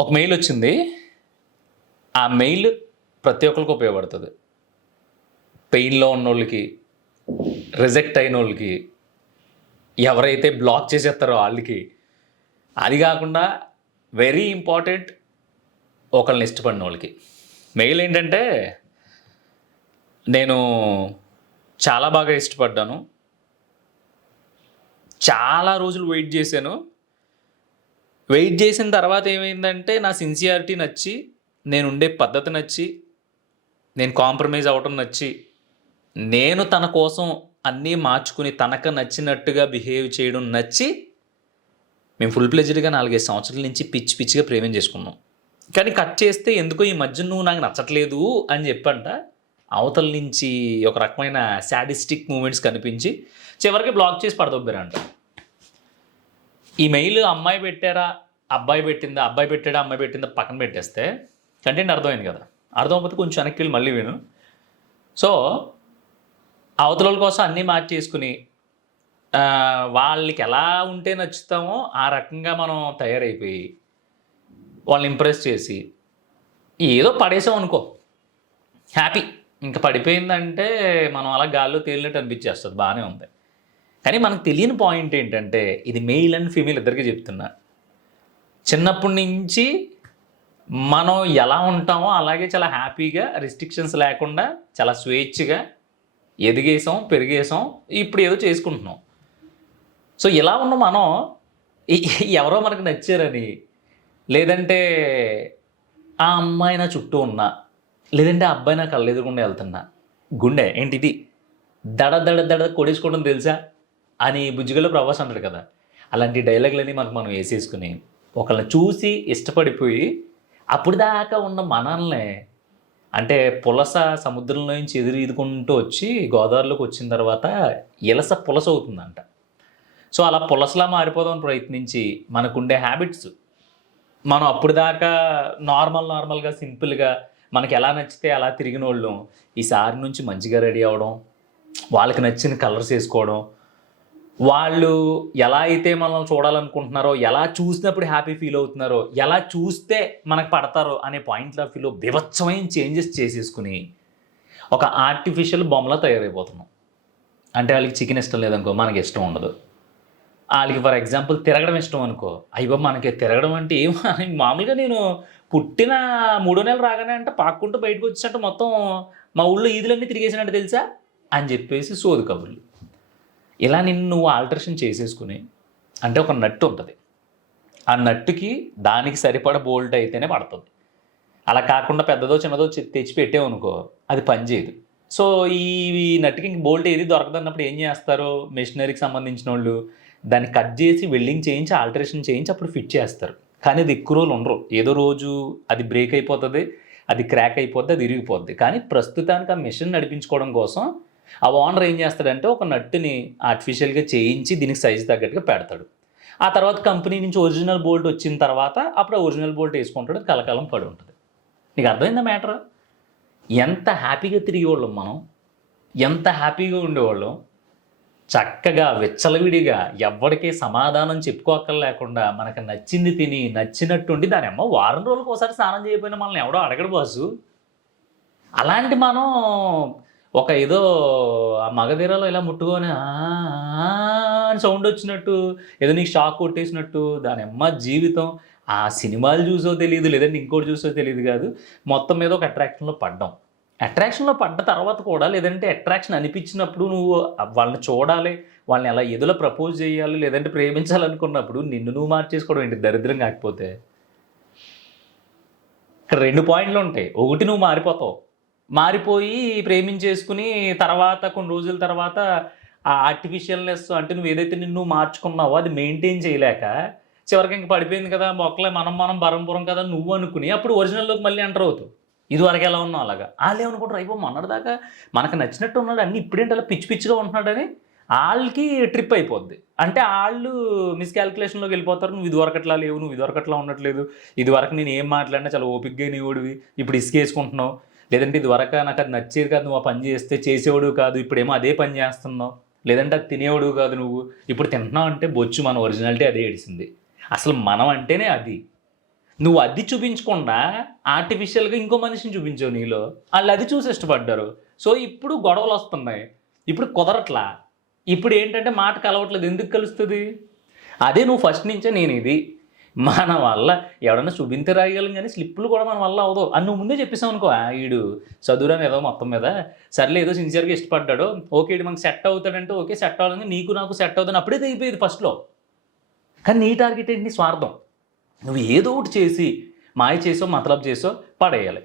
ఒక మెయిల్ వచ్చింది. ఆ మెయిల్ ప్రతి ఒక్కరికి ఉపయోగపడుతుంది. పెయిన్లో ఉన్నోళ్ళకి, రిజెక్ట్ అయిన వాళ్ళకి, ఎవరైతే బ్లాక్ చేసేస్తారో వాళ్ళకి. అది కాకుండా వెరీ ఇంపార్టెంట్ ఒకళ్ళని ఇష్టపడిన వాళ్ళకి. మెయిల్ ఏంటంటే, నేను చాలా బాగా ఇష్టపడ్డాను, చాలా రోజులు వెయిట్ చేశాను. వెయిట్ చేసిన తర్వాత ఏమైందంటే నా సిన్సియారిటీ నచ్చి, నేను ఉండే పద్ధతి నచ్చి, నేను కాంప్రమైజ్ అవ్వటం నచ్చి, నేను తన కోసం అన్నీ మార్చుకుని తనకు నచ్చినట్టుగా బిహేవ్ చేయడం నచ్చి, మేము ఫుల్ ప్లెజ్డ్గా 4-5 సంవత్సరాల నుంచి పిచ్చి పిచ్చిగా ప్రేమం చేసుకున్నాం. కానీ కట్ చేస్తే ఎందుకో ఈ మధ్య నువ్వు నాకు నచ్చట్లేదు అని చెప్పంట అవతల నుంచి ఒక రకమైన శాడిస్టిక్ మూమెంట్స్ కనిపించి చివరికి బ్లాక్ చేసి పడదొబ్బారంట. ఈ మెయిల్ అమ్మాయి పెట్టారా అబ్బాయి పెట్టిందా, అబ్బాయి పెట్టాడా అమ్మాయి పెట్టిందా పక్కన పెట్టేస్తే కంటెంట్ అర్థమైంది కదా. అర్థమైపోతే కొంచెం వెనక్కి వెళ్ళి మళ్ళీ విను. సో అవతల కోసం అన్నీ మార్చేసుకుని వాళ్ళకి ఎలా ఉంటే నచ్చుతామో ఆ రకంగా మనం తయారైపోయి వాళ్ళని ఇంప్రెస్ చేసి ఏదో పడేసాం అనుకో, హ్యాపీ. ఇంకా పడిపోయిందంటే మనం అలా గాల్లో తేలినట్టు అనిపించేస్తుంది, బాగానే ఉంది. కానీ మనకు తెలియని పాయింట్ ఏంటంటే, ఇది మెయిల్ అండ్ ఫీమేల్ ఇద్దరికి చెప్తున్నా, చిన్నప్పటి నుంచి మనం ఎలా ఉంటామో అలాగే చాలా హ్యాపీగా రిస్ట్రిక్షన్స్ లేకుండా చాలా స్వేచ్ఛగా ఎదిగేసాం, పెరిగేసాం, ఇప్పుడు ఏదో చేసుకుంటున్నాం. సో ఇలా ఉన్న మనం ఎవరో మనకు నచ్చారని, లేదంటే ఆ అమ్మాయి నా చుట్టూ ఉన్నా, లేదంటే ఆ అబ్బాయి నా కళ్ళెదురుకుండా వెళ్తున్నా, గుండె ఏంటిది దడ దడ దడ కొడేసుకోవడం తెలుసా అని బుజ్జిగల్లో ప్రభాస్ అంటాడు కదా. అలాంటి డైలాగులని మనం వేసేసుకుని ఒకళ్ళని చూసి ఇష్టపడిపోయి అప్పుడు దాకా ఉన్న మనల్ని, అంటే పులస సముద్రంలో నుంచి ఈదుకుంటూ వచ్చి గోదావరిలోకి వచ్చిన తర్వాత ఇలస పులస అవుతుందంట. సో అలా పులసలా మారిపోదామని ప్రయత్నించి మనకుండే హ్యాబిట్స్, మనం అప్పుడు దాకా నార్మల్గా సింపుల్గా మనకి ఎలా నచ్చితే అలా తిరిగిన వాళ్ళం ఈసారి నుంచి మంచిగా రెడీ అవ్వడం, వాళ్ళకి నచ్చిన కలర్స్ వేసుకోవడం, వాళ్ళు ఎలా అయితే మనం చూడాలనుకుంటున్నారో, ఎలా చూసినప్పుడు హ్యాపీ ఫీల్ అవుతున్నారో, ఎలా చూస్తే మనకు పడతారో అనే పాయింట్ ఆఫ్ వ్యూలో బీభత్సమైన చేంజెస్ చేసేసుకుని ఒక ఆర్టిఫిషియల్ బొమ్మలా తయారైపోతున్నాం. అంటే వాళ్ళకి చికెన్ ఇష్టం లేదనుకో, మనకి ఇష్టం ఉండదు. వాళ్ళకి ఫర్ ఎగ్జాంపుల్ తిరగడం ఇష్టం అనుకో, అయ్యో మనకి తిరగడం అంటే ఏమో, మామూలుగా నేను పుట్టిన 3వ నెల రాగానే అంటే పాక్కుంటూ బయటకు వచ్చేటట్టు మొత్తం మా ఊళ్ళో ఈదులన్నీ తిరిగేసినట్టు తెలుసా అని చెప్పేసి సోదు కబుర్లు. ఇలా నువ్వు ఆల్టరేషన్ చేసేసుకుని, అంటే ఒక నట్టు ఉంటుంది, ఆ నట్టుకి దానికి సరిపడ బోల్ట్ అయితేనే పడుతుంది. అలా కాకుండా పెద్దదో చిన్నదో తెచ్చి పెట్టామనుకో అది పనిచేయదు. సో ఈ నట్టుకి ఇంక బోల్ట్ ఏది దొరకదన్నప్పుడు ఏం చేస్తారు, మెషినరీకి సంబంధించిన వాళ్ళు దాన్ని కట్ చేసి వెల్డింగ్ చేయించి ఆల్టరేషన్ చేయించి అప్పుడు ఫిట్ చేస్తారు. కానీ అది ఎక్కువ రోజులు ఉండరు, ఏదో రోజు అది బ్రేక్ అయిపోతుంది, అది క్రాక్ అయిపోద్ది, అది ఇరిగిపోద్ది. కానీ ప్రస్తుతానికి ఆ మెషిన్ నడిపించుకోవడం కోసం ఆ ఓనర్ ఏం చేస్తాడంటే ఒక నట్టుని ఆర్టిఫిషియల్గా చేయించి దీనికి సైజు తగ్గట్టుగా పెడతాడు. ఆ తర్వాత కంపెనీ నుంచి ఒరిజినల్ బోల్ట్ వచ్చిన తర్వాత అప్పుడు ఆ ఒరిజినల్ బోల్ట్ వేసుకుంటాడు, కలకాలం పడి ఉంటుంది. నీకు అర్థమైందా మ్యాటర్? ఎంత హ్యాపీగా తిరిగేవాళ్ళం మనం, ఎంత హ్యాపీగా ఉండేవాళ్ళం, చక్కగా విచ్చలవిడిగా ఎవ్వడికి సమాధానం చెప్పుకోక్కర్లేకుండా మనకు నచ్చింది తిని నచ్చినట్టుండి దాని అమ్మ వారం రోజులకు ఒకసారి స్నానం చేయకపోయినా మనల్ని ఎవడో అడగడు బాసు. అలాంటి మనం ఒక ఏదో ఆ మగధీరలో ఇలా ముట్టుకొని అని సౌండ్ వచ్చినట్టు, ఏదో నీకు షాక్ కొట్టేసినట్టు దాని అమ్మ జీవితం ఆ సినిమాలు చూసో తెలియదు, లేదంటే ఇంకోటి చూసో తెలియదు కాదు, మొత్తం మీద ఒక అట్రాక్షన్లో పడ్డాం. అట్రాక్షన్లో పడ్డ తర్వాత కూడా, లేదంటే అట్రాక్షన్ అనిపించినప్పుడు నువ్వు వాళ్ళని చూడాలి, వాళ్ళని ఎలా ఎదులో ప్రపోజ్ చేయాలి, లేదంటే ప్రేమించాలనుకున్నప్పుడు నిన్ను నువ్వు మార్చేసుకోవడం ఏంటి దరిద్రం కాకపోతే? ఇక్కడ 2 పాయింట్లు ఉంటాయి. ఒకటి, నువ్వు మారిపోతావు, మారిపోయి ప్రేమించేసుకుని తర్వాత కొన్ని రోజుల తర్వాత ఆ ఆర్టిఫిషియల్నెస్, అంటే నువ్వు ఏదైతే నిన్ను మార్చుకున్నావో అది మెయింటైన్ చేయలేక చివరికి ఇంక పడిపోయింది కదా మొక్కలే మనం బరంపురం కదా నువ్వు అనుకుని అప్పుడు ఒరిజినల్లోకి మళ్ళీ ఎంటర్ అవుతావు. ఇదివరకు ఎలా ఉన్నావు అలాగా. వాళ్ళు ఏమనుకుంటారు, అయిపో మొన్నటిదాకా మనకు నచ్చినట్టు ఉన్నాడు, అన్నీ ఇప్పుడేంటి అలా పిచ్చి పిచ్చిగా ఉంటున్నాడని వాళ్ళకి ట్రిప్ అయిపోద్ది. అంటే వాళ్ళు మిస్కాల్కులేషన్లోకి వెళ్ళిపోతారు. నువ్వు ఇదివరకు అట్లా లేవు, నువ్వు ఇదివరకు అట్లా ఉండట్లేదు, ఇదివరకు నేను ఏం మాట్లాడినా చాలా ఓపిక్గా నీవుడివి, ఇప్పుడు ఇసుకేసుకుంటున్నావు, లేదంటే ఇదివరకు నాకు అది నచ్చేది కాదు, నువ్వు ఆ పని చేస్తే చేసేవాడు కాదు, ఇప్పుడేమో అదే పని చేస్తున్నావు, లేదంటే అది తినేవాడు కాదు నువ్వు, ఇప్పుడు తింటున్నావు అంటే బొచ్చు మన ఒరిజినాలిటీ అదే ఏడిసింది. అసలు మనం అంటేనే అది. నువ్వు అది చూపించకుండా ఆర్టిఫిషియల్గా ఇంకో మనిషిని చూపించావు నీలో, వాళ్ళు అది చూసి ఇష్టపడ్డారు. సో ఇప్పుడు గొడవలు వస్తున్నాయి, ఇప్పుడు కుదరట్లా, ఇప్పుడు ఏంటంటే మాట కలవట్లేదు. ఎందుకు కలుస్తుంది? అదే నువ్వు ఫస్ట్ నుంచే నేను ఇది మన వల్ల ఎవడన్నా చూపించి రాయగలం, కానీ స్లిప్పులు కూడా మన వల్ల అవదు అని నువ్వు ముందే చెప్పేసావు అనుకో, వీడు చదువురాని ఏదో మొత్తం మీద సర్లే ఏదో సిన్సియర్గా ఇష్టపడ్డాడు, ఓకే ఇది మనకు సెట్ అవుతాడంటే ఓకే సెట్ అవ్వాలని, నీకు నాకు సెట్ అవుతుంది అప్పుడే తెగిపోయేది ఫస్ట్లో. కానీ నీ టార్గెట్ ఏంటి? నీ స్వార్థం. నువ్వు ఏదో ఒకటి చేసి మాయ చేసో మతలబ్ చేసో పడేయాలి.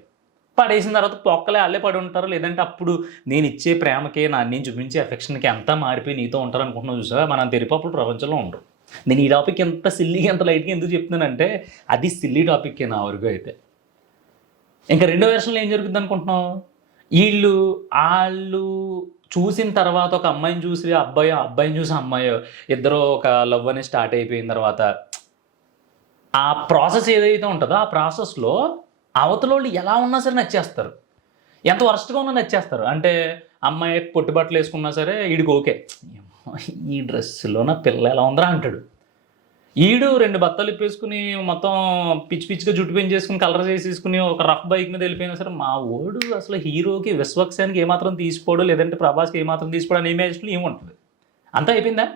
పడేసిన తర్వాత పొక్కలే అల్లే పడి ఉంటారు. లేదంటే అప్పుడు నేను ఇచ్చే ప్రేమకే నేను చూపించే ఎఫెక్షన్కి అంతా మారిపోయి నీతో ఉంటారు అనుకుంటున్నావు చూసా, మనం తెరిపప్పుడు ప్రపంచంలో ఉండరు. నేను ఈ టాపిక్ ఎంత సిల్లీగా ఎంత లైట్గా ఎందుకు చెప్తున్నానంటే అది సిల్లీ టాపిక్కే నా వరకు అయితే. ఇంకా రెండో వెర్షన్లో ఏం జరుగుతుంది అనుకుంటున్నావు? వాళ్ళు చూసిన తర్వాత ఒక అమ్మాయిని చూసి అబ్బాయిని చూసి అమ్మాయి ఇద్దరు ఒక లవ్ అనేది స్టార్ట్ అయిపోయిన తర్వాత ఆ ప్రాసెస్ ఏదైతే ఉంటుందో ఆ ప్రాసెస్లో అవతల వాళ్ళు ఎలా ఉన్నా సరే నచ్చేస్తారు. ఎంత వరస్ట్గా ఉన్నా నచ్చేస్తారు. అంటే అమ్మాయి పొట్టిబట్టలు వేసుకున్నా సరే వీడికి ఓకే, ఈ డ్రెస్సులో నా పిల్ల ఎలా ఉందరా అంటాడు. ఈడు 2 బత్తలు ఇప్పేసుకుని మొత్తం పిచ్చి పిచ్చిగా జుట్టు పెంచేసుకుని కలర్ చేసేసుకుని ఒక రఫ్ బైక్ మీద వెళ్ళిపోయినా సరే మా ఓడు అసలు హీరోకి విశ్వక్సేన్కి ఏమాత్రం తీసిపోడు, లేదంటే ప్రభాస్కి ఏమాత్రం తీసిపోడు అనే ఇమేజ్లో ఏముంటుంది. అంతా అయిపోయిందా?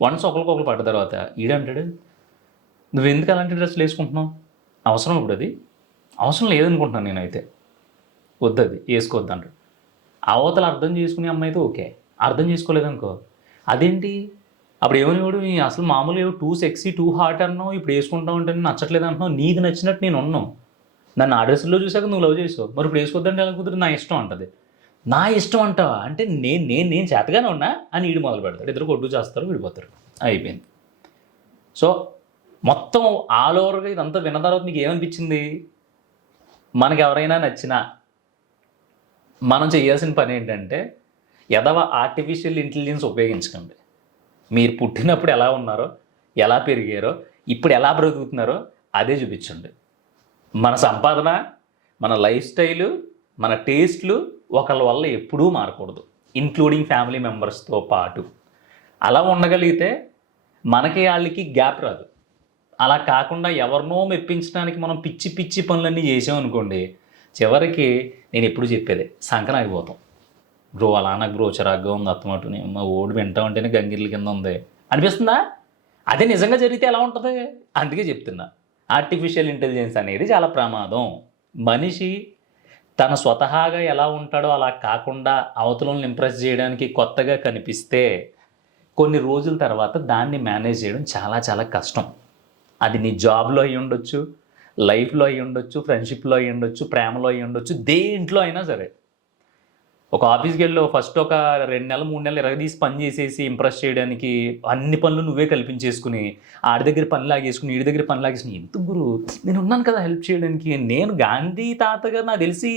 వన్స్ ఒకరికొకరు పడ్డ తర్వాత ఈడంటాడు నువ్వు ఎందుకు అలాంటి డ్రెస్సులు వేసుకుంటున్నావు, అవసరం ఇప్పుడు అది అవసరం లేదనుకుంటున్నాను నేనైతే, వద్దు అది వేసుకోవద్దు అంటాడు. అవతల అర్థం చేసుకునే అమ్మాయి అయితే ఓకే, అర్థం చేసుకోలేదనుకో అదేంటి అప్పుడు ఏమనేవాడు అసలు మామూలు టూ సెక్సీ టూ హాట్ అన్నావు, ఇప్పుడు వేసుకుంటావు అంటే నచ్చట్లేదు అంటున్నావు, నీకు నచ్చినట్టు నేను ఉన్నావు, నన్ను ఆ డ్రెస్సులో చూసాక నువ్వు లవ్ చేసావు, మరి ఇప్పుడు వేసుకోవద్దంటే ఎలా కుదిరి నా ఇష్టం అంటది. నా ఇష్టం అంటావా అంటే నేను చేతగానే ఉన్నా అని ఈడు మొదలు పెడతాడు, ఇద్దరు కొట్టు చేస్తారు విడిపోతారు, అయిపోయింది. సో మొత్తం ఆల్ ఓవర్గా ఇదంతా విన్న తర్వాత నీకు ఏమనిపించింది? మనకు ఎవరైనా నచ్చినా మనం చేయాల్సిన పని ఏంటంటే ఎదవ ఆర్టిఫిషియల్ ఇంటెలిజెన్స్ ఉపయోగించకండి. మీరు పుట్టినప్పుడు ఎలా ఉన్నారో, ఎలా పెరిగారో, ఇప్పుడు ఎలా బ్రతుకుతున్నారో అదే చూపించండి. మన సంపాదన, మన లైఫ్ స్టైలు, మన టేస్ట్లు ఒకళ్ళ వల్ల ఎప్పుడూ మారకూడదు, ఇంక్లూడింగ్ ఫ్యామిలీ మెంబర్స్తో పాటు. అలా ఉండగలిగితే మనకి వాళ్ళకి గ్యాప్ రాదు. అలా కాకుండా ఎవరినో మెప్పించడానికి మనం పిచ్చి పిచ్చి పనులన్నీ చేసామనుకోండి, చివరికి నేను ఎప్పుడు చెప్పేదే సంకనాగిపోతాం. బ్రో అలా నాకు బ్రో చిరాగ్గా ఉంది అత్తమాటుని, మా ఓడి వింటామంటేనే గంగిర్ల కింద ఉంది అనిపిస్తుందా? అదే నిజంగా జరిగితే ఎలా ఉంటుంది? అందుకే చెప్తున్నా, ఆర్టిఫిషియల్ ఇంటెలిజెన్స్ అనేది చాలా ప్రమాదం. మనిషి తన స్వతహాగా ఎలా ఉంటాడో అలా కాకుండా అవతలను ఇంప్రెస్ చేయడానికి కొత్తగా కనిపిస్తే కొన్ని రోజుల తర్వాత దాన్ని మేనేజ్ చేయడం చాలా చాలా కష్టం. అది నీ జాబ్లో అయ్యి ఉండొచ్చు, లైఫ్లో అయ్యి ఉండొచ్చు, ఫ్రెండ్షిప్లో అయ్యి ఉండొచ్చు, ప్రేమలో అయ్యి ఉండొచ్చు, దేంట్లో అయినా సరే. ఒక ఆఫీస్కి వెళ్ళి ఫస్ట్ ఒక 2 నెలలు 3 నెలలు ఎరగదీసి పని చేసేసి ఇంప్రెస్ చేయడానికి అన్ని పనులు నువ్వే కల్పించేసుకుని ఆడి దగ్గర పని లాగేసుకుని వీడి దగ్గర పని లాగేసుకుని ఎందుకు గురు నేను ఉన్నాను కదా హెల్ప్ చేయడానికి. నేను గాంధీ తాత గారు నాకు తెలిసి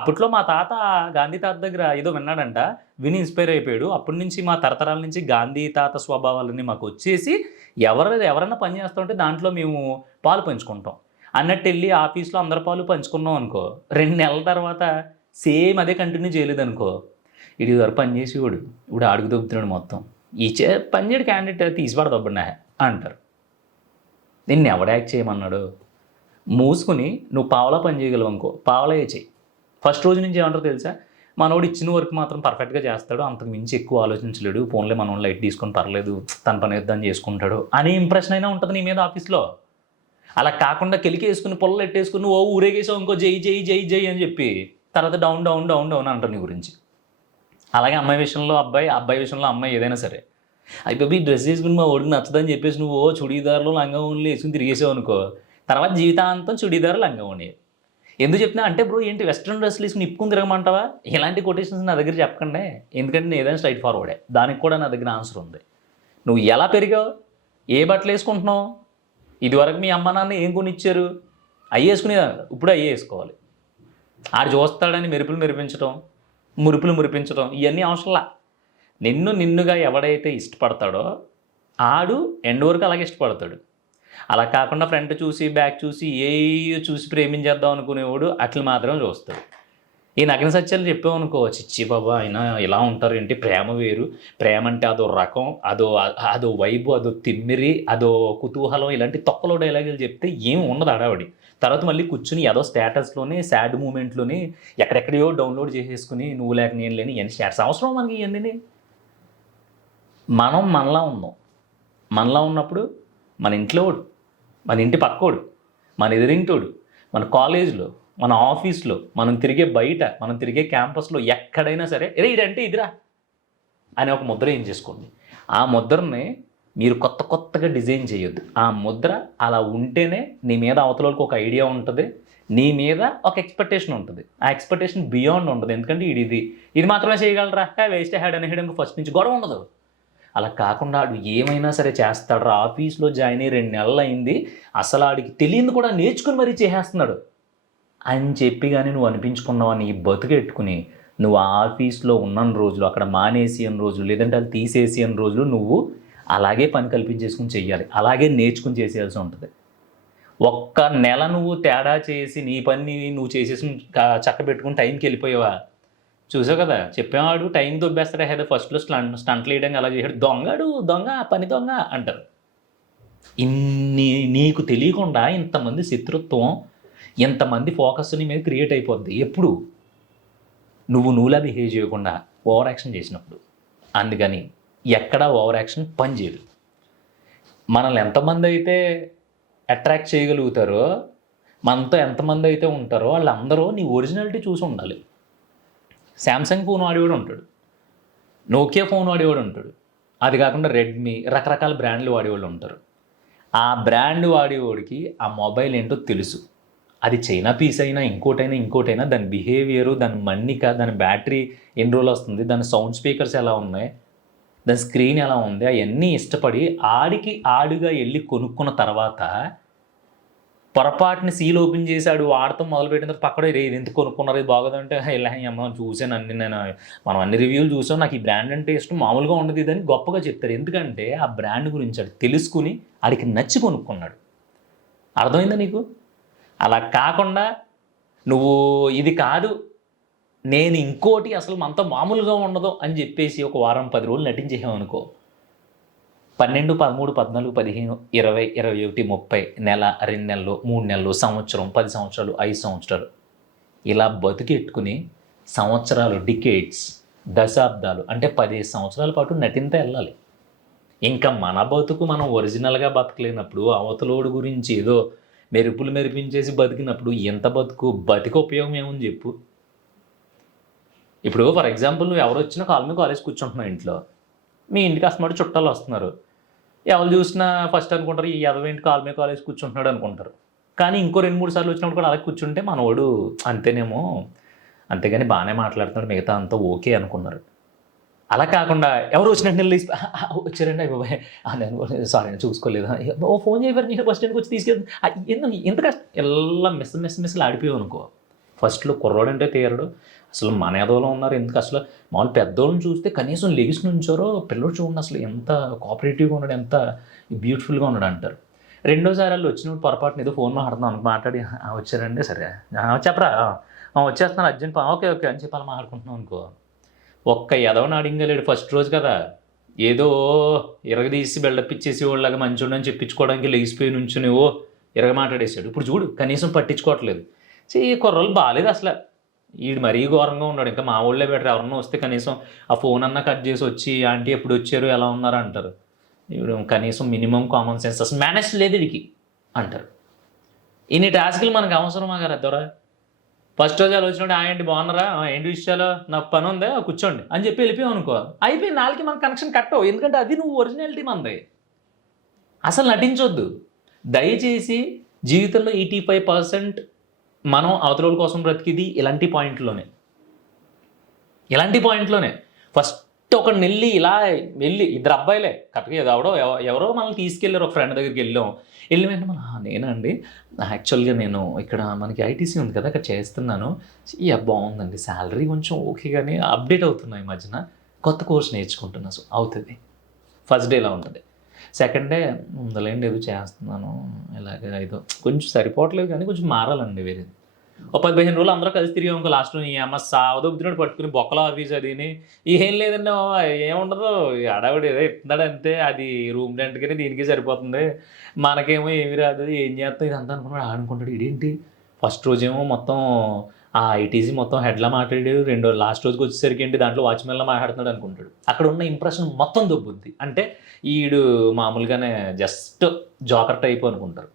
అప్పట్లో మా తాత గాంధీ తాత దగ్గర ఏదో విన్నాడంట, విని ఇన్స్పైర్ అయిపోయాడు. అప్పటి నుంచి మా తరతరాల నుంచి గాంధీ తాత స్వభావాలన్నీ మాకు వచ్చేసి ఎవరైనా పని చేస్తూ ఉంటే దాంట్లో మేము పాలు పంచుకుంటాం అన్నట్టు వెళ్ళి ఆఫీస్లో అందరి పాలు పంచుకున్నాం అనుకో, 2 నెలల తర్వాత సేమ్ అదే కంటిన్యూ చేయలేదు అనుకో, ఇది వరకు పని చేసేవాడు ఇప్పుడు అడుగు దొబ్బుతున్నాడు మొత్తం, ఈ పని చేయడు క్యాండిడేట్ తీసిపడ దొబ్బడినా అంటారు. నిన్ను ఎవడ యాక్ట్ చేయమన్నాడు? మూసుకుని నువ్వు పావలా పని చేయగలవు అనుకో, పావలా చేయి. ఫస్ట్ రోజు నుంచి ఏమంటారో తెలుసా, మనోడు ఇచ్చిన వర్క్ మాత్రం పర్ఫెక్ట్గా చేస్తాడు, అంతకు మించి ఎక్కువ ఆలోచించలేడు, ఫోన్లే మనోడు లైట్ తీసుకొని పర్లేదు తన పని ఏద్దాన్ని చేసుకుంటాడు అనే ఇంప్రెషన్ అయినా ఉంటుంది నీ మీద ఆఫీస్లో. అలా కాకుండా కెలికి వేసుకుని పొల్లలు ఎట్టేసుకుని ఓ ఊరేగేసావు ఇంకో జై జై జై జై అని చెప్పి తర్వాత డౌన్ డౌన్ డౌన్ డౌన్ అంటారు నీ గురించి. అలాగే అమ్మాయి విషయంలో అబ్బాయి విషయంలో అమ్మాయి ఏదైనా సరే అయిపోయి డ్రెస్ వేసుకుని మా ఓడికి నచ్చదని చెప్పేసి నువ్వు చుడీదారులు లంగా ఓన్లు వేసుకుని తిరిగేసావు అనుకో, తర్వాత జీవితాంతం చుడీదారు లంగా ఓని. ఎందుకు చెప్తున్నా అంటే బ్రో ఏంటి వెస్ట్రన్ డ్రెస్లు వేసుకుని ఇప్పుకుని తిరగమంటావా? ఇలాంటి కొటేషన్స్ నా దగ్గర చెప్పకండి, ఎందుకంటే నేను ఏదైనా స్ట్రైట్ ఫార్వర్డే, దానికి కూడా నా దగ్గర ఆన్సర్ ఉంది. నువ్వు ఎలా పెరిగావు, ఏ బట్టలు వేసుకుంటున్నావు, ఇదివరకు మీ అమ్మ నాన్న ఏం కొనిచ్చారు, అవి వేసుకునేదాన్ని ఇప్పుడు అవి వేసుకోవాలి. ఆడు చూస్తాడని మెరుపులు మెరిపించడం, మురుపులు మురిపించడం ఇవన్నీ అవసరంలా. నిన్నుగా ఎవడైతే ఇష్టపడతాడో ఆడు ఎండ్ వరకు అలాగే ఇష్టపడతాడు. అలా కాకుండా ఫ్రంట్ చూసి బ్యాక్ చూసి ఏ చూసి ప్రేమించేద్దాం అనుకునేవాడు అట్లా మాత్రం చూస్తాడు. ఈ నగ్న సత్యాలు చెప్పామనుకో, చిచ్చి బాబా ఆయన ఇలా ఉంటారు ఏంటి, ప్రేమ వేరు, ప్రేమ అంటే అదో రకం, అదో వైబు, అదో తిమ్మిరి, అదో కుతూహలం, ఇలాంటి తొక్కలో డైలాగులు చెప్తే ఏమి ఉండదు హడావిడి. తర్వాత మళ్ళీ కూర్చుని ఏదో స్టేటస్లోనే సాడ్ మూమెంట్లోని ఎక్కడెక్కడయో డౌన్లోడ్ చేసేసుకుని నువ్వు లేక నేను లేని ఎన్ని స్టేటస్ అవసరం మనకి ఇవన్నీ. మనం మనలా ఉన్నాం. మనలా ఉన్నప్పుడు మన ఇంట్లోడు, మన ఇంటి పక్కోడు, మన ఎదురింటోడు, మన కాలేజ్లో, మన ఆఫీస్లో, మనం తిరిగే బయట, మనం తిరిగే క్యాంపస్లో ఎక్కడైనా సరే ఇదంటే ఇదిరా అని ఒక ముద్ర ఏం చేసుకోండి. ఆ ముద్రని మీరు కొత్తగా డిజైన్ చేయొద్దు. ఆ ముద్ర అలా ఉంటేనే నీ మీద అవతలకి ఒక ఐడియా ఉంటుంది, నీ మీద ఒక ఎక్స్పెక్టేషన్ ఉంటుంది. ఆ ఎక్స్పెక్టేషన్ బియాండ్ ఉంటుంది. ఎందుకంటే ఇది మాత్రమే చేయగలరా, వేస్ట్ హ్యాడ్ అనేయడానికి ఫస్ట్ నుంచి గొడవ ఉండదు. అలా కాకుండా ఆడు ఏమైనా సరే చేస్తాడు రా, ఆఫీస్లో జాయిన్ అయ్యి 2 నెలలు అయింది, అసలు ఆడికి తెలియదు కూడా నేర్చుకుని మరీ చేసేస్తున్నాడు అని చెప్పి కానీ నువ్వు అనిపించుకున్నావు నీ బతుకెట్టుకుని నువ్వు ఆ ఆఫీస్లో ఉన్న రోజులు, అక్కడ మానేసి అన్న రోజులు, లేదంటే అది తీసేసి అన్న రోజులు నువ్వు అలాగే పని కల్పించేసుకుని చెయ్యాలి, అలాగే నేర్చుకుని చేసేయాల్సి ఉంటుంది. ఒక్క నెల నువ్వు తేడా చేసి నీ పని నువ్వు చేసేసి చక్క పెట్టుకుని టైంకి వెళ్ళిపోయావా, చూసావు కదా చెప్పేవాడు టైం దొబ్బేస్తాడు హేదో ఫస్ట్లో స్టంట్లు వేయడానికి అలా చేశాడు, దొంగ పని దొంగ అంటారు. నీకు తెలియకుండా ఇంతమంది శత్రుత్వం, ఎంతమంది ఫోకస్ నీ మీద క్రియేట్ అయిపోద్ది ఎప్పుడు నువ్వులా బిహేవ్ చేయకుండా ఓవర్ యాక్షన్ చేసినప్పుడు. అందుకని ఎక్కడా ఓవర్ యాక్షన్ పని చేయదు. మనల్ని ఎంతమంది అయితే అట్రాక్ట్ చేయగలుగుతారో, మనతో ఎంతమంది అయితే ఉంటారో వాళ్ళందరూ నీ ఒరిజినాలిటీ చూసి ఉండాలి. శాంసంగ్ ఫోన్ వాడేవాడు ఉంటాడు, నోకియా ఫోన్ వాడేవాడు ఉంటాడు, అది కాకుండా రెడ్మీ, రకరకాల బ్రాండ్లు వాడేవాళ్ళు ఉంటారు. ఆ బ్రాండ్ వాడేవాడికి ఆ మొబైల్ ఏంటో తెలుసు. అది చైనా పీస్ అయినా ఇంకోటైనా దాని బిహేవియరు, దాని మన్నిక, దాని బ్యాటరీ ఎన్ని రోజులు వస్తుంది, దాని సౌండ్ స్పీకర్స్ ఎలా ఉన్నాయి, దాని స్క్రీన్ ఎలా ఉంది, అవన్నీ ఇష్టపడి ఆడుగా వెళ్ళి కొనుక్కున్న తర్వాత పొరపాటుని సీల్ ఓపెన్ చేశాడు వాడటం మొదలుపెట్టిన తర్వాత పక్కడే ఇది ఎందుకు కొనుక్కున్నారు, ఇది బాగోదంటే ఇలా అమ్మ చూసాను మనం అన్ని రివ్యూలు చూసాం, నాకు ఈ బ్రాండ్ అంటే ఇష్టం, మామూలుగా ఉండదు ఇదని గొప్పగా చెప్తారు. ఎందుకంటే ఆ బ్రాండ్ గురించి అది తెలుసుకుని ఆడికి నచ్చి కొనుక్కున్నాడు. అర్థమైందా నీకు? అలా కాకుండా నువ్వు ఇది కాదు నేను ఇంకోటి అసలు మనతో మామూలుగా ఉండదు అని చెప్పేసి ఒక వారం 10 రోజులు నటించేసామనుకో, 12, 13, 14, 15, 20, 21, 30 నెల, 2 నెలలు, 3 నెలలు, సంవత్సరం, 10 సంవత్సరాలు, 5 సంవత్సరాలు ఇలా బతికెట్టుకుని సంవత్సరాలు, డికేట్స్, దశాబ్దాలు అంటే 15 సంవత్సరాల పాటు నటింత వెళ్ళాలి. ఇంకా మన బతుకు మనం ఒరిజినల్గా బతకలేనప్పుడు, అవతలోడు గురించి ఏదో మెరుపులు మెరిపించేసి బతికినప్పుడు ఎంత బతికి ఉపయోగం ఏముంది చెప్పు. ఇప్పుడు ఫర్ ఎగ్జాంపుల్ నువ్వు ఎవరు వచ్చినా కాలేజ్ కూర్చుంటున్నావు ఇంట్లో, మీ ఇంటికి అసలు చుట్టాలు వస్తున్నారు, ఎవరు చూసినా ఫస్ట్ అనుకుంటారు ఈ ఎదవేంటి కాలేజ్ కూర్చుంటున్నాడు అనుకుంటారు. కానీ ఇంకో 2-3 సార్లు వచ్చినప్పుడు కూడా అలా కూర్చుంటే మనవాడు అంతేనేమో, అంతేగాని బాగానే మాట్లాడుతున్నాడు మిగతా అంతా ఓకే అనుకున్నారు. అలా కాకుండా ఎవరు వచ్చినట్టు వచ్చారండి బాబాయ్ నేను సారీ నేను చూసుకోలేదు, ఓ ఫోన్ చేయరు నీకు బస్ స్టాండ్కి వచ్చి తీసుకెళ్తాను, ఎంత కష్టం ఎలా మిస్లు ఆడిపోయావు అనుకో. ఫస్ట్లో కుర్రోడు అంటే తీరడు, అసలు మన ఎదవలో ఉన్నారు ఎందుకు, అసలు మామూలు పెద్దోళ్ళని చూస్తే కనీసం లెగిసి నుంచారో పిల్లడు చూడండి అసలు ఎంత కోఆపరేటివ్గా ఉన్నాడు, ఎంత బ్యూటిఫుల్గా ఉన్నాడు అంటారు. రెండోసారి వాళ్ళు వచ్చినప్పుడు పొరపాటున ఏదో ఫోన్ మాట్లాడి వచ్చారండి సరే చెప్పరా వచ్చేస్తున్నాను అర్జెంట్ ఓకే అని చెప్పి అలా మాట్లాడుకుంటున్నాం అనుకో. ఒక్క ఎదవని అడిగలేడు ఫస్ట్ రోజు కదా, ఏదో ఇరగదీసి బిల్డప్ ఇచ్చేసి వాళ్ళగా మంచోడు అని చెప్పించుకోవడానికి లెగిసిపోయి నుంచుని ఇరగ మాట్లాడేసాడు. ఇప్పుడు చూడు కనీసం పట్టించుకోవట్లేదు. ఈ కుర్రోళ్ళు బాగాలేదు అసలు, వీడు మరీ ఘోరంగా ఉన్నాడు. ఇంకా మా ఊళ్ళో బెటర్, ఎవరన్నా వస్తే కనీసం ఆ ఫోన్ అన్నా కట్ చేసి వచ్చి ఆంటీ ఎప్పుడు వచ్చారు ఎలా ఉన్నారు అంటారు. ఇప్పుడు కనీసం మినిమం కామన్ సెన్స్ అసలు మేనేజ్ లేదు వీడికి అంటారు. ఇన్ని టాస్కులు మనకు అవసరమా కదా దొరా. ఫస్ట్ రోజు అలా వచ్చినప్పుడు ఏంటి బాగున్నారా, ఏంటి విషయాలు, నాకు పని ఉందా కూర్చోండి అని చెప్పి వెళ్ళిపోయావు అనుకో, అయిపోయి నాలుగు మన కనెక్షన్ కట్టవు. ఎందుకంటే అది నువ్వు ఒరిజినాలిటీ మనది. అసలు నటించొద్దు దయచేసి. జీవితంలో 85% మనం అవతల కోసం బ్రతికిది ఇలాంటి పాయింట్లోనే. ఫస్ట్ ఒక ఇలా వెళ్ళి ఇద్దరు అబ్బాయిలే కరెక్ట్గా ఎవరో మనల్ని తీసుకెళ్ళారు, ఒక ఫ్రెండ్ దగ్గరికి వెళ్ళి వెంటనే నేనండి యాక్చువల్గా నేను ఇక్కడ మనకి ఐటీసీ ఉంది కదా అక్కడ చేస్తున్నాను, బాగుందండి శాలరీ కొంచెం ఓకే కానీ అప్డేట్ అవుతున్నాయి ఈ మధ్యన, కొత్త కోర్స్ నేర్చుకుంటున్నా. సో అవుతుంది ఫస్ట్ డే ఇలా ఉంటుంది. సెకండ్ డే ఉందలేండి ఏదో చేస్తున్నాను ఇలాగ ఏదో కొంచెం సరిపోవట్లేదు కానీ కొంచెం మారాలండి వేరేది. ఓ 15 రోజులు అందరూ కలిసి తిరిగాం ఇంకో లాస్ట్లో ఈ అమ్మ సావదొబ్బుతున్నాడు పట్టుకుని బొక్కల ఆఫీస్ అదిని ఏం లేదండి బాబా ఏముండదు అడావిడి ఏదో ఇస్తున్నాడు అంతే అది రూమ్ రెంట్కి దీనికి సరిపోతుంది మనకేమో ఏమి రాదు ఏం చేస్తాం ఇదంతా అనుకున్నాడు అనుకుంటాడు ఇదేంటి ఫస్ట్ రోజేమో మొత్తం ఆ ఐటీసీ మొత్తం హెడ్లా మాట్లాడాడు రెండో లాస్ట్ రోజుకి వచ్చేసరికి ఏంటి దాంట్లో వాచ్మెన్లా మాట్లాడుతున్నాడు అనుకుంటాడు అక్కడ ఉన్న ఇంప్రెషన్ మొత్తం దొబ్బుద్ది అంటే ఈడు మామూలుగానే జస్ట్ జోకర్ టైప్ అనుకుంటారు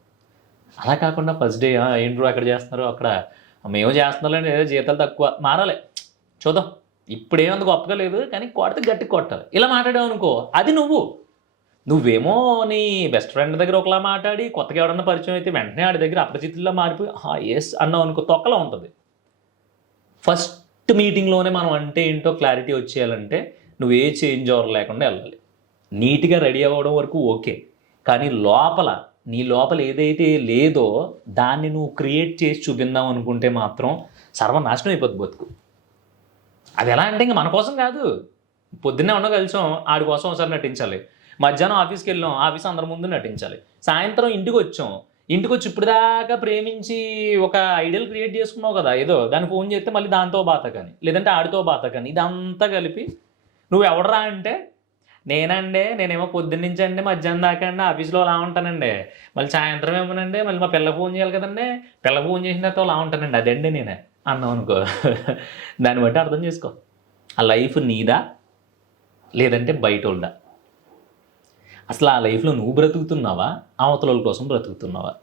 అలా కాకుండా ఫస్ట్ డే ఏంట్రో ఎక్కడ చేస్తున్నారు అక్కడ మేము చేస్తున్నాం ఏదో జీతాలు తక్కువ మారాలి చూద్దాం ఇప్పుడేమంత గొప్పగా లేదు కానీ కొడితే గట్టి కొట్టాలి ఇలా మాట్లాడావు అనుకో అది నువ్వేమో నీ బెస్ట్ ఫ్రెండ్ దగ్గర ఒకలా మాట్లాడి కొత్తగా ఎవడన్నా పరిచయం అయితే వెంటనే ఆడి దగ్గర అప్రచితుల్లో మారిపోయి ఎస్ అన్నావు అనుకో తొక్కలా ఉంటుంది ఫస్ట్ మీటింగ్లోనే మనం అంటే ఏంటో క్లారిటీ వచ్చేయాలంటే నువ్వు ఏ చేంజ్ ఓవర్ లేకుండా వెళ్ళాలి నీట్గా రెడీ అవ్వడం వరకు ఓకే కానీ నీ లోపల ఏదైతే లేదో దాన్ని నువ్వు క్రియేట్ చేసి చూపిందాం అనుకుంటే మాత్రం సర్వనాశనం అయిపోద్ది బతుకు అది ఎలా అంటే ఇంకా మన కోసం కాదు పొద్దున్నే ఉన్న కలిసాం ఆడి కోసం ఒకసారి నటించాలి మధ్యాహ్నం ఆఫీస్కి వెళ్ళాం ఆఫీస్ అందరి ముందు నటించాలి సాయంత్రం ఇంటికి వచ్చి ఇప్పుడు దాకా ప్రేమించి ఒక ఐడియల్ క్రియేట్ చేసుకున్నావు కదా ఏదో దాన్ని ఫోన్ చేస్తే మళ్ళీ దాంతో బాత కానీ లేదంటే ఆడితో బాత కానీ ఇదంతా కలిపి నువ్వు ఎవడరా అంటే నేనేమో పొద్దున్నుంచి అండి మధ్యాహ్నం దాకా అండి ఆఫీస్లో అలా ఉంటానండి మళ్ళీ సాయంత్రం ఏమోనండి మళ్ళీ మా పిల్ల ఫోన్ చేయాలి కదండి పిల్ల ఫోన్ చేసిన తర్వాత అలా ఉంటానండి అదండి నేనే అన్నావు అనుకో దాన్ని బట్టి అర్థం చేసుకో ఆ లైఫ్ నీదా లేదంటే బయట ఉందా అసలు ఆ లైఫ్లో నువ్వు బ్రతుకుతున్నావా అవతల కోసం బ్రతుకుతున్నావా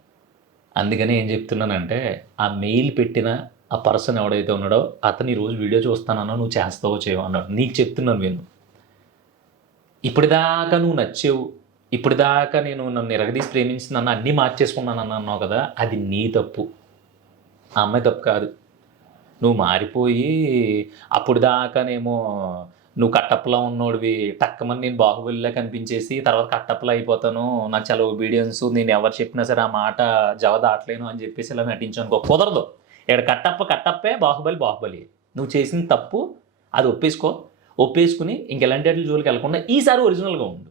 అందుకని ఏం చెప్తున్నానంటే ఆ మెయిల్ పెట్టిన ఆ పర్సన్ ఎవడైతే ఉన్నాడో అతను ఈరోజు వీడియో చూస్తానన్నా నువ్వు చేస్తావో చేయవు అన్నాడు నీకు చెప్తున్నాను నేను ఇప్పటిదాకా నువ్వు నచ్చేవు ఇప్పటిదాకా నేను నన్ను ఎరగదీసి ప్రేమించి నన్ను అన్నీ మార్చేసుకున్నాను అన్నావు కదా అది నీ తప్పు ఆ అమ్మాయి తప్పు కాదు నువ్వు మారిపోయి అప్పుడు దాకానేమో నువ్వు కట్టప్పలా ఉన్నోడివి టక్కమని నేను బాహుబలిలా కనిపించేసి తర్వాత కట్టప్పలా అయిపోతాను నాకు చాలా ఒబీడియన్స్ నేను ఎవరు చెప్పినా సరే ఆ మాట జవదాట్లేను అని చెప్పేసి ఇలా నటించాను కుదరదు ఇక్కడ కట్టప్పే బాహుబలి నువ్వు చేసిన తప్పు అది ఒప్పేసుకుని ఇంకెలాంటి వాటి జోలికి వెళ్ళకుండా ఈసారి ఒరిజినల్గా ఉండు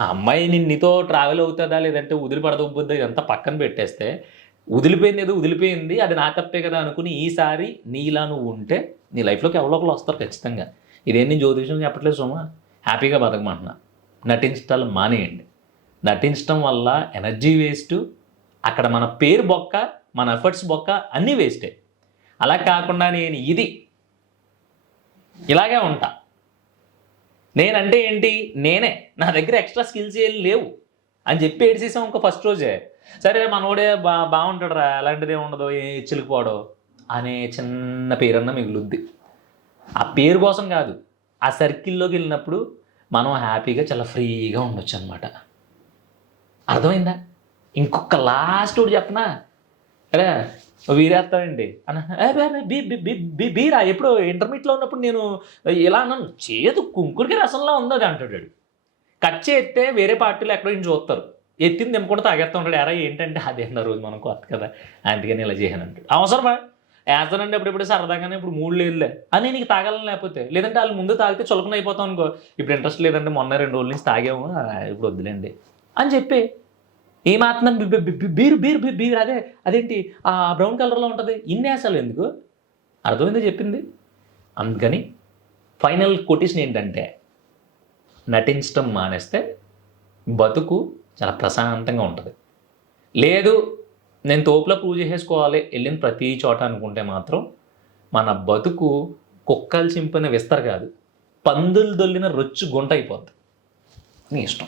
ఆ అమ్మాయి నీతో ట్రావెల్ అవుతుందా లేదంటే వదిలిపడదొబ్బుద్దా ఇదంతా పక్కన పెట్టేస్తే వదిలిపోయింది అది నా తప్పే కదా అనుకుని ఈసారి నీలా నువ్వు ఉంటే నీ లైఫ్లోకి ఎవరో వస్తారు ఖచ్చితంగా ఇదేం నేను జ్యోతిషం చెప్పట్లేదు సోమా హ్యాపీగా బతకమంటున్నా నటించటాలు మానేయండి నటించడం వల్ల ఎనర్జీ వేస్ట్ అక్కడ మన పేరు బొక్క మన ఎఫర్ట్స్ బొక్క అన్నీ వేస్టే అలా కాకుండా నేను ఇలాగే ఉంటా నేనంటే ఏంటి నేనే నా దగ్గర ఎక్స్ట్రా స్కిల్స్ ఏం లేవు అని చెప్పి ఏడ్చేసాం ఇంకో ఫస్ట్ రోజే సరే మనోడే బాగుంటాడు రా అలాంటిది ఉండదు ఏ చిలికిపోవడో అనే చిన్న పేరన్నా మిగులుద్ది ఆ పేరు కోసం కాదు ఆ సర్కిల్లోకి వెళ్ళినప్పుడు మనం హ్యాపీగా చాలా ఫ్రీగా ఉండొచ్చు అనమాట అర్థమైందా ఇంకొక లాస్ట్ ఒకటి చెప్పనా అరే వీరేస్తానండి అన్న బీరా ఎప్పుడు ఇంటర్మీడియట్లో ఉన్నప్పుడు నేను ఇలా అన్నాను చేదు కుంకుడికి రసంలో ఉంది అది అంటాడు కట్ చేస్తే వేరే పార్టీలో ఎక్కడో నుంచి చూస్తారు ఎత్తింది నింపుకుంటే తాగేస్తూ ఉంటాడు ఎరా ఏంటంటే అదే అన్న రోజు మనం కొత్త కదా అందుకని ఇలా చేయను అంటాడు అవసరమా వేస్తానండి ఎప్పుడెప్పుడు సరదాగానే ఇప్పుడు 3 లేదులే అని నీకు తాగాలని లేదంటే వాళ్ళు ముందు తాగితే చులకన అయిపోతాం అనుకో ఇప్పుడు ఇంట్రెస్ట్ లేదంటే మొన్న 2 రోజుల నుంచి తాగాము ఇప్పుడు వద్దులేండి అని చెప్పి ఏమాత్రం బీరు అదేంటి ఆ బ్రౌన్ కలర్లో ఉంటుంది ఇన్నేసాలు ఎందుకు అర్థమైందో చెప్పింది అందుకని ఫైనల్ కొటేషన్ ఏంటంటే నటించడం మానేస్తే బతుకు చాలా ప్రశాంతంగా ఉంటుంది లేదు నేను తోపులో ప్రూవ్ చేసేసుకోవాలి వెళ్ళిన ప్రతి చోట అనుకుంటే మాత్రం మన బతుకు కుక్కలు చింపిన విస్తర కాదు పందులు దొల్లిన రొచ్చు గుంట అయిపోద్ది నీ ఇష్టం